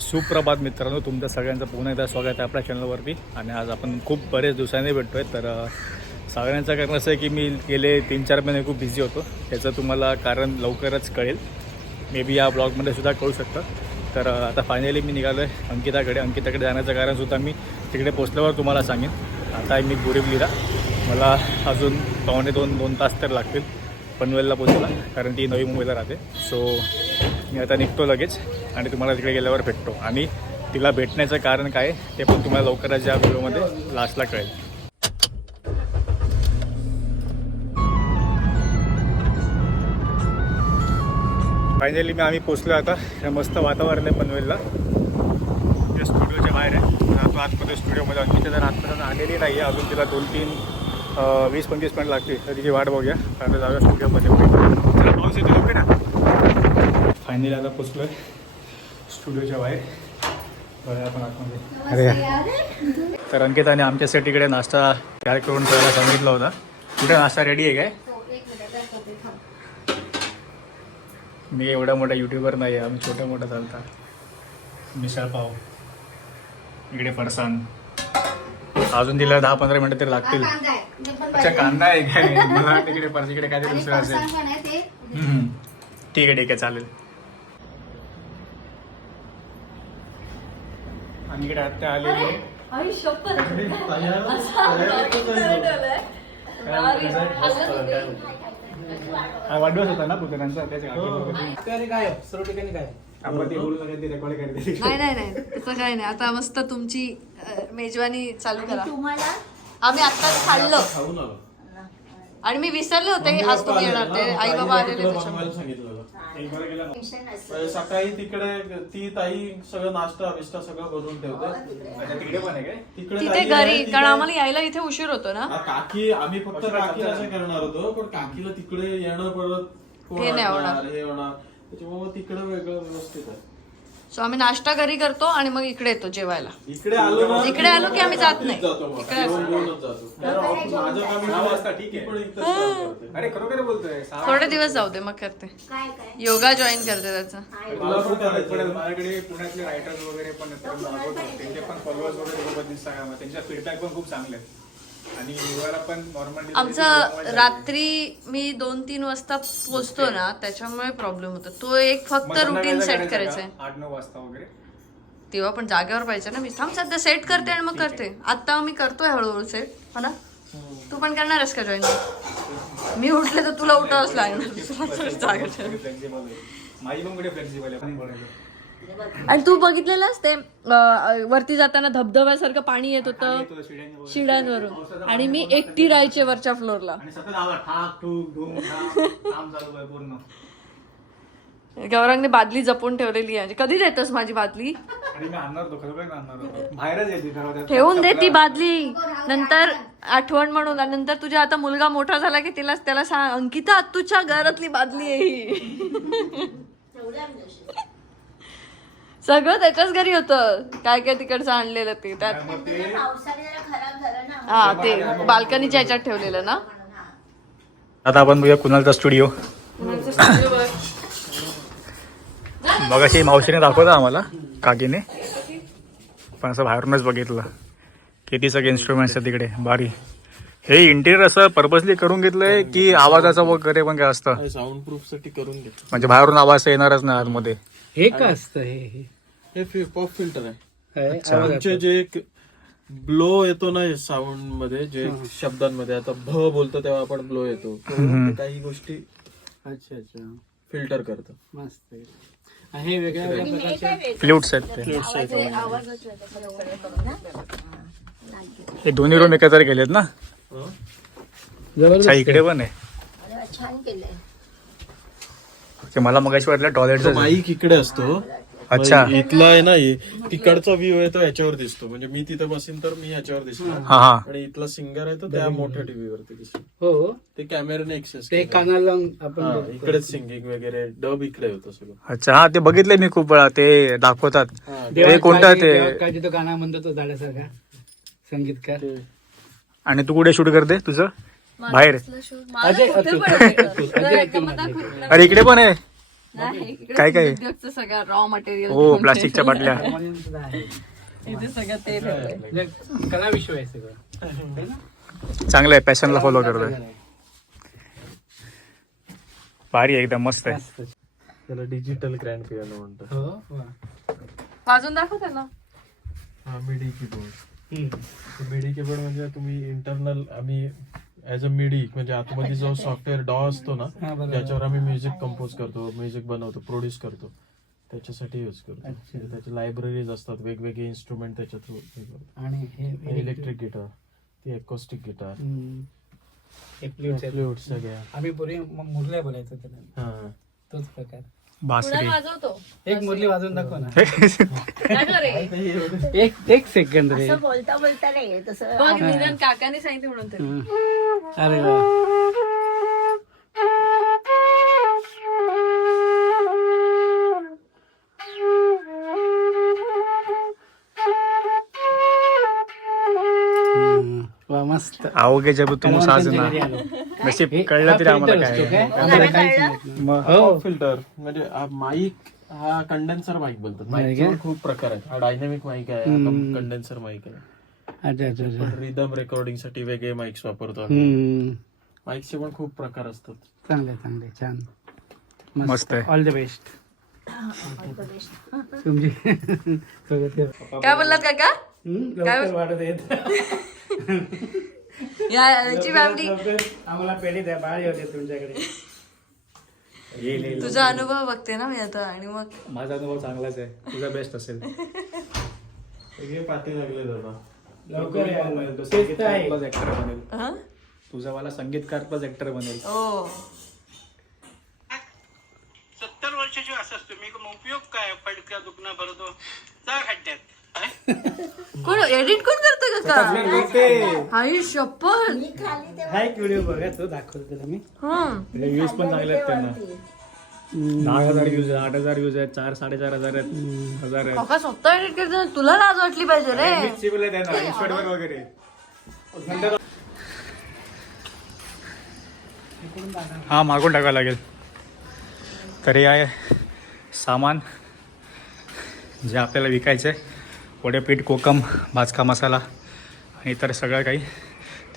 सुप्रभात मित्रांनो, तुमच्या सगळ्यांचं पुन्हा एकदा स्वागत आहे आपल्या चॅनलवरती. आणि आज आपण खूप बरेच दिवसांनी भेटतो आहे. तर सगळ्यांचं कारण असं आहे की मी गेले 3-4 महिने खूप बिझी होतो. त्याचं तुम्हाला कारण लवकरच कळेल, मे बी या ब्लॉगमध्ये सुद्धा कळू शकतं. तर आता फायनली मी निघालो आहे अंकिताकडे जाण्याचं कारणसुद्धा मी तिकडे पोचल्यावर तुम्हाला सांगेन. आता मी बोरिवलीला, मला अजून 2 तास तर लागतील पनवेलला पोचायला, कारण ती नवी मुंबईला राहते. सो मी आता निघतो लगेच आणि तुम्हाला तिकडे गेल्यावर भेटतो. आणि तिला भेटण्याचं कारण काय ते पण तुम्हाला लवकरच या व्हिडिओमध्ये लास्टला कळेल. फायनली आम्ही पोचलो. आता हे मस्त वातावरण आहे पनवेलला. ते स्टुडिओच्या बाहेर आहे. तो आतमध्ये स्टुडिओमध्ये अंकिता जर आतपर्यंत आलेली नाही आहे अजून, तिला 20-25 मिनिट लागतील. तर तिची वाट बघूया. आता जाऊया स्टुडिओमध्ये. चला, पाऊस येतो लवकर ना. फायनली आता पोचलो आहे स्टुडिओच्या बाहेर. बघा आपण आतमध्ये. अरे तर अंकिताने आमच्यासाठी इकडे नाश्ता तयार करून ठेवायला सांगितला होता. कुठे नाश्ता रेडी आहे काय? मी एवढा मोठा यूट्यूबर नाही आहे, आम्ही छोटा मोठा चालता. मिसळ पाव, इकडे फरसाण. अजून तिला 10-15 मिनिटं तरी लागतील. अच्छा, कांदा आहे काय? मला तिकडे इकडे काहीतरी दुसरं असेल. ठीक आहे चालेल. आणि इकडे आत्या आलेली आहे. वाढदिवस होता ना पुतण्यांचा, नाही तसं काय नाही. आता मस्त तुमची मेजवानी चालू करा. आम्ही आत्ताच खाल्लं आणि मी विसरले होते की आज तुम्ही येणार. ते आई बाबा आलेले सकाळी तिकडे ती ताई सगळं नाश्ता बिस्टा सगळं बनवून ठेवते. तिकडे पण आहे काय? तिथे घरी, कारण आम्हाला यायला इथे उशीर होतो ना. काकी आम्ही फक्त काकीला करणार होतो, पण काकीला तिकडे येणं परत हे नाही होणार. हे होणार, त्याच्यामुळे तिकडे वेगळं व्यवस्थित आहे. सो आम्ही नाश्ता घरी करतो आणि मग इकडे येतो जेवायला. इकडे आलो की आम्ही जात नाही. इकडे अरे खरोखर बोलतोय. थोडे दिवस जाऊ दे, मग करते. योगा जॉईन करते त्याचा. माझ्याकडे पुण्यातले रायटर्स वगैरे पण त्यांचे पण फॉलोअर्स वगैरे इंस्टाग्राम, त्यांच्या फीडबॅक पण खूप चांगले आहेत. आणि योगाला पण नॉर्मल आमचं रात्री मी 2-3 वाजता पोचतो ना, त्याच्यामुळे प्रॉब्लेम होतो. तो एक फक्त रुटीन सेट करायचंय 8-9 वाजता वगैरे. तेव्हा पण जागेवर पाहिजे ना. मी थांब सध्या सेट करते आणि मग करते. आता मी करतोय हळूहळू सेट. हो ना, तू पण करणारस का जॉईन? मी उठले तर तुला उठावंच लागणार. माझी पण कुठे फ्लेक्सिबल आहे. आणि तू बघितलेलंस ते वरती जाताना धबधब्यासारखं पाणी येत होतं शिड्यांवरून, आणि मी एकटी राहायचे वरच्या फ्लोअरला. गौरांगने बादली जपून ठेवलेली आहे. कधी देतोस माझी बादली? ठेवून दे ती बादली, नंतर आठवण म्हणून. आणि नंतर तुझ्या आता मुलगा मोठा झाला की त्याला सांग, अंकिता तुझ्या घरातली बादली आहे ही. सगळं त्याच्याच घरी होतं, काय तिकडचं आणलेलं ते त्यात. हा, ते बाल्कनीच्या ह्याच्यात ठेवलेलं ना. आता आपण बघूया कुणालचा स्टुडिओ. मग अशी मावशीने दाखवता आम्हाला काकीने, पण असं बाहेरूनच बघितलं. किती सगळे इन्स्ट्रुमेंट्स आहेत तिकडे, भारी. हे इंटेरियर असं पर्पजली करून घेतलंय की आवाजाचं वगैरे पण काय असतं? साऊंड प्रूफ साठी करून घेतलं, म्हणजे बाहेरून आवाज येणारच नाही आतमध्ये. हे काय असतं? हे पॉप फिल्टर आहे. आमचे जे ब्लो येतो ना साऊंड मध्ये, जे शब्दांमध्ये आता भ बोलतो तेव्हा आपण ब्लो येतो, काही गोष्टी अच्छा फिल्टर करतो. मस्त. हे वेगळ्या प्रकारचे फ्ल्यूट्स आहेत ते. हे दोन्ही रूम एकत्र केलेत ना. अच्छा, इकडे पण आहे. मला मगाशी वाटलं टॉयलेटचा माईक इकडे असतो. अच्छा, इथला आहे ना, तिकडचा व्ह्यू आहे तो याच्यावर दिसतो. म्हणजे मी तिथे बसीन तर मी याच्यावर दिसतो, हा. आणि इथला सिंगर आहे तो त्या मोठ्या टीव्ही वरती दिसतो. हो, ते कॅमेराने एक्सेस ते कानाला आपण इकडेच सिंगिंग वगैरे डब इकडे होतं सगळं. अच्छा, हा, ते बघितलंय मी खूप वेळा. ते दाखवतात ते कोणतं ते. काय तो गाणं म्हणतो तो झाडासारखा संगीतकार. आणि तू कुठे शूट करते तुझं? बाहेर? अरे इकडे पण आहे. नाही इकडे काय काय? उद्योगचं सगळं रॉ मटेरियल हो प्लास्टिकच्या बाटल्या इथे सगळं ते ठेवलंय. कला विश्व आहे सगळं. चांगलं आहे, पॅशनला फॉलो करतोय. भारी आहे, एकदम मस्त आहे. त्याला डिजिटल ग्रँड पियानो म्हणतात. हो वा. वाजून दाखव त्याला. हा मिडी कीबोर्ड. मिडी कीबोर्ड म्हणजे तुम्ही इंटरनल आम्ही ऍज अ मिडी म्हणजे आतमध्ये जो सॉफ्टवेअर डॉ असतो ना हा, बरोबर. ज्याच्यावर आम्ही म्युझिक कंपोज करतो, म्युझिक बनवतो, प्रोड्यूस करतो, त्याच्यासाठी यूज करतो. अच्छा. म्हणजे त्याचे लायब्ररीज असतात, वेगवेगळे इन्स्ट्रुमेंट त्याच्या थ्रू. आणि हे इलेक्ट्रिक गिटार, ती अकोस्टिक गिटार, हे फ्लूट्स आहेत. फ्लूट सगळ्या. आम्ही पूर्वी मुरल्या बोलायचो त्याला, हा तोच प्रकार. बासरी. कुणाला वाजवतो एक मुरली वाजवून दाखव ना. काय गं रे? एक सेकंद रे. बोलता बोलता नाही तसं बघ निदान काकाने सांगितलं म्हणून तरी. अरे वा. वा मस्त. आओगे जब तुम साजना. नशीब कळलं तरी आम्हाला काय. आम्हाला काहीच माहित नाही. मग हो फिल्टर म्हणजे माईक हा कंडेन्सर माईक बोलतात. नाही माईकचे का? पण खूप प्रकार आहेत. हा डायनामिक माईक आहे, कंडेन्सर माईक आहे. अच्छा अच्छा अच्छा. पण रिदम रेकॉर्डिंग साठी वेगळे माईक्स वापरतो आम्ही. माईकचे पण खूप प्रकार असतात. चांगले चांगले छान मस्त आहे. ऑल द बेस्ट तुमची काय बोललात काका? लवकर वाढत येत. याची फॅमिली. आम्हाला पेढी द्या, बाळ येऊ दे तुमच्याकडे. तुझा अनुभव बघते ना मी आता आणि मग माझा अनुभव चांगलाच आहे, तुझा बेस्ट असेल. सगळे पाठी लागले दादा. लवकर या. तेच तर आहे. प्लस ऍक्टर बनेल. हं? तुझा वाला संगीतकार प्लस ऍक्टर बनेल. हो 70 वर्षाची असंच तुम्ही मग उपयोग काय पडक्या दुखणं भरतो जा खड्ड्यात. कोण एडिट कोण करतं काका? आई शपथ. हा एक व्हिडिओ बघा, तो दाखवतो तुला मी. व्ह्यूज पण चांगले आहेत त्यांना. 10,000 व्ह्यूज आहेत, 8,000 व्ह्यूज आहेत, 4,000-4,500 आहेत, 1,000 आहेत. काका स्वतः एडिट करतो, तुला लाज वाटली पाहिजे रे. Reachable आहे त्यांना, Instagram वगैरे. हा मागून टाकावं लागेल. तर हे आहे सामान जे आपल्याला विकायचं आहे. वडेपीठ, कोकम, भाजका मसाला आणि इतर सगळं काही.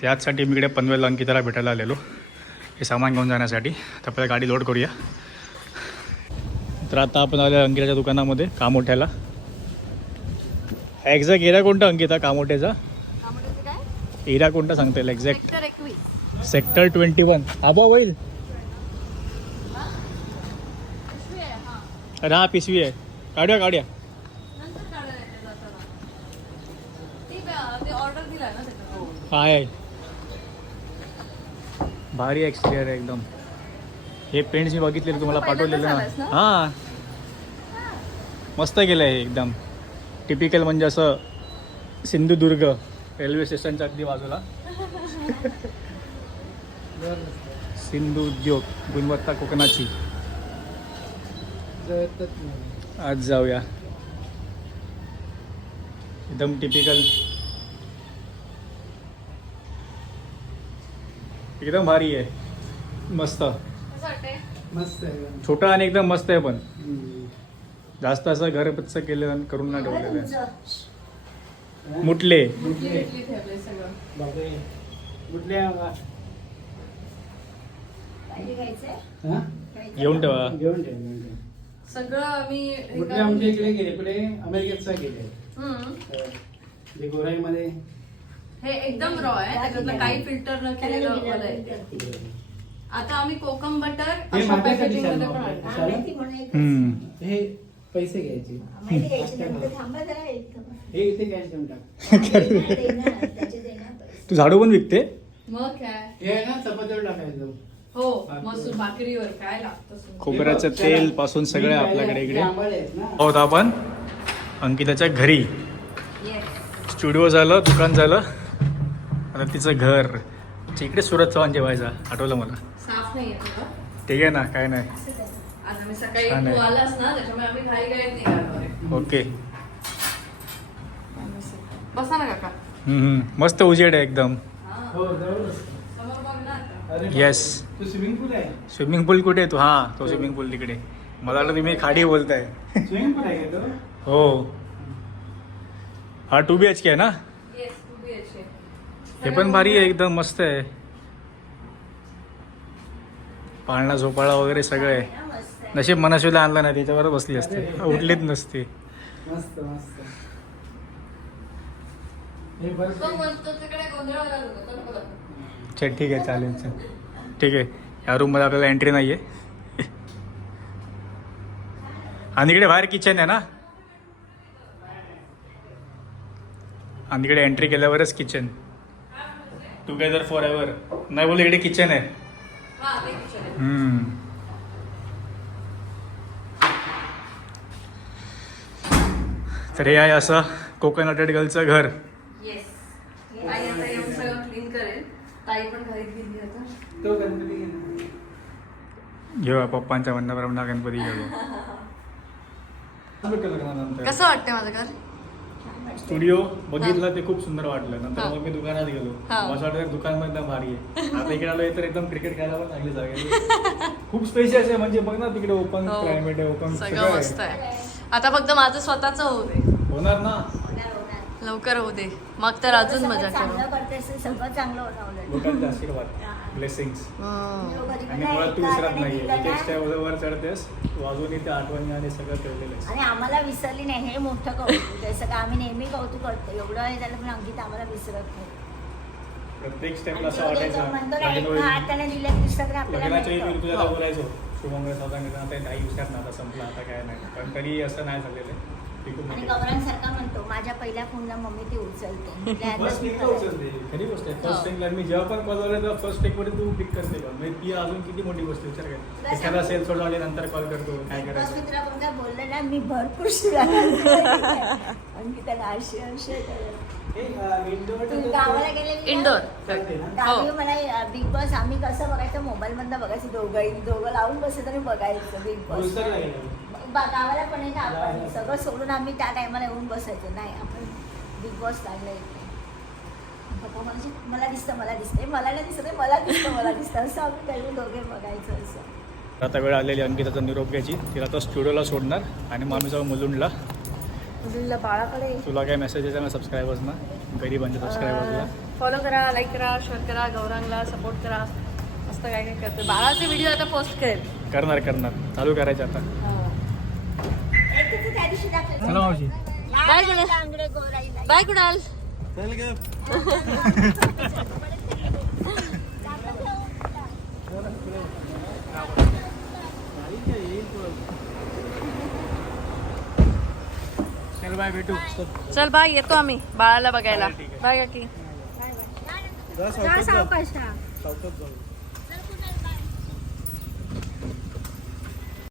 त्याचसाठी मी इकडे पनवेल अंकिताला भेटायला आलेलो हे सामान घेऊन जाण्यासाठी. तर आपल्याला गाडी लोड करूया. तर आता आपण आलो अंकिताच्या दुकानामध्ये कामोठ्याला. एक्झॅक्ट एरिया कोणता अंकिता कामोठ्याचा? एरिया कोणता सांगता येईल एक्झॅक्ट? सेक्टर 21. सेक्टर 21. आबा होईल. अरे हा पिशवी आहे, काढूया काढूया. ऑर्डर दिला ना त्याच्यात. हा आहे, भारी एक्सटिरियर आहे एकदम. हे पेंट्स मी बघितलेले तुम्हाला पाठवलेलं पहिल्यांदाच ना. आलास ना? हां मस्त केलं आहे एकदम. टिपिकल म्हणजे असं सिंधुदुर्ग रेल्वे स्टेशनच्या अगदी बाजूला. सिंधू उद्योग, गुणवत्ता कोकणाची. आज जाऊया. एकदम टिपिकल, एकदम भारी आहे, मस्त. कसं वाटतंय? मस्त आहे. छोटा आणि एकदम मस्त आहे. पण जास्त असं घर पच्च केलं करून नाही ठेवलेलं आहे. मुटले इडली ठेवलंय सगळं. बापरे. कुठल्या हा? घेऊन ठेवा. घेऊन ठेव. सगळं आम्ही हे कुठले करून- आमच्या इकडे गेले, कुठे अमेरिकेतचा गेले. हम्म. जे गोराईमध्ये हे एकदम रॉ आहे, त्याच्यातलं काही फिल्टर न केलेलं वालं आहे. आता आम्ही कोकम बटर हे अशा माझ्यासाठी पॅकेजिंग मध्ये छान पण वाटतं. आणलं. हे पैसे घ्यायचे. हे इथे कॅश देऊन टाक. तू झाडू पण विकते? मग काय हे आहे ना चपातीवर टाकायचं. हो मसूर भाकरीवर काय लागतं. खोबऱ्याचं तेल पासून सगळं आपल्याकडे इकडे. आंबाडे आहेत ना. आहोत आपण अंकिताच्या घरी. येस. स्टुडिओ झालं, दुकान झालं, आता तिचं घर. इकडे सुरत चव्हाण जेवायचा, आठवलं मला. साफ नाही आहे ठीक आहे ना, काय नाही. आज आम्ही सकाळी छान आहे. तू आलास ना त्याच्यामुळे आम्ही घाई घाईत निघालो. ओके. बसा ना काका. मस्त उजेड आहे एकदम. हो जवळ. समोर बघ ना आता. अरे येस. तू स्विमिंग पूल आहे. स्विमिंग पूल कुठे आहे तू? हां तो स्विमिंग पूल तिकडे. मला वाटलं तुम्ही खाडी बोलताय. हो हा 2 BHK आहे ना. हे पण भारी आहे, एकदम मस्त आहे. पाळणा झोपाळा वगैरे सगळं आहे. नशीब मनस्वीला आणला नाही, त्याच्यावर बसली असते, उठलीच नसते. मस्त मस्त. चल ठीक आहे, चालेल. चल ठीक आहे. या रूममध्ये आपल्याला एंट्री नाही आहे. आणि इकडे बाहेर किचन आहे ना. आणि इकडे एंट्री केल्यावरच किचन. टुगेदर फॉर एव्हर नाही बोल, इकडे किचन आहे. तर हे आहे असं कोकणाटेड गर्लचं घर. आई आता येऊन सगळं क्लीन करेल. ताई पण घरी गेली आता. तो गणपती घेणार. घेऊ पप्पांच्या म्हणण्याप्रमाणे गणपती घेऊ. कसं वाटतंय माझं घर? स्टुडिओ बघितलं ते खूप सुंदर वाटलं. नंतर हा. मग मी दुकानात गेलो. हा. असं वाटतं दुकान पण एकदम भारी आहे. आता इकडे आलो तर एकदम क्रिकेट खेळायला पण चांगली जागा आहे. खूप स्पेशियस आहे, म्हणजे बघ ना तिकडे ओपन हो. क्लायमेट आहे, ओपन सगळं मस्त आहे. आता फक्त माझं स्वतःच होऊ दे, होणार ना. लवकर होऊ दे, मग तर अजून मजा चांगलं करू. करतेस ते सगळं चांगलं होतं. लोकांचे आशीर्वाद, ब्लेसिंग्स. हम्म. आणि मुळात तू विसरत नाही. एक एक स्टेप वर चढतेस, तू अजूनही त्या आठवणी आणि सगळं ठेवलेलं आहे. आणि आम्हाला विसरली नाही, हे मोठं कौतुक आहे. सगळं आम्ही नेहमी कौतुक करतो, एवढं आहे त्याला पण अंकित आम्हाला विसरत नाही. प्रत्येक स्टेपला असं आणि वाटायचं म्हणतो ना, एक लग्न हात त्याने दिले की सगळं आपल्याला लग्नाच्या मिळतं. वेळी तुझ्या आता बोलायचो शुभंकर सावधान, आता काही विचार ना, आता संपला, आता काय नाही. पण तरी असं नाही झालेलं आहे. ती खूप आणि मोठी गौरांसारखा म्हणतो, माझ्या पहिल्या फोनला मम्मी ती उचलते. म्हटलं, आता फर्स्ट मी टेक करायचं. उचलते. खरी गोष्ट आहे. फर्स्ट टेकला मी जेव्हा पण कॉल लावला तेव्हा फर्स्ट टेकमध्ये तू पिक करते कॉल. म्हणजे ती अजून किती मोठी गोष्ट विचार कर. एखादा सेल सोडला नंतर कॉल करतो, काय बिग बॉस करायचं. मित्रा पण काय बोलले ना, मी भरपूर शिवाय अंकिताला आशय गावाला गेलेली इंडोर. गावी मला बिग बॉस आम्ही कसं बघायचं, मोबाईल मधनं बघायचं. दोघं लावून बसत आणि बघायचं बिग बॉस. गावाला पण आहे ना, आपण सगळं सोडून आम्ही त्या टायमाला येऊन बसायचो. नाही, आपण बिग बॉस लागलं इथे. पप्पा म्हणजे मला दिसतं, मला दिसतंय, मला नाही दिसत, मला दिसतं, मला दिसतं, असं आम्ही काही दोघे बघायचं. असं आता वेळ आलेली अंकिताचा निरोप घ्यायची. तिला आता स्टुडिओला सोडणार आणि मग आम्ही जाऊ मुलुंडला. मुलीला बाळाकडे तुला काय मेसेज यायचा ना सबस्क्रायबर्सना, गरीबांच्या सबस्क्रायबर्सला? फॉलो करा, लाईक करा, शेअर करा, गौरांगला सपोर्ट करा. मस्त काय काय करते. बाळाचे व्हिडिओ आता पोस्ट करेल. करणार चालू करायचं आता. त्या दिवशी दाखवलं. चला मावशी. बाय कुणाल. चांगले गोराईला. बाय कुणाल. चल बाय, भेटू. चल बाय, येतो आम्ही बाळाला बघायला. बाय काकी. जा सावकाश.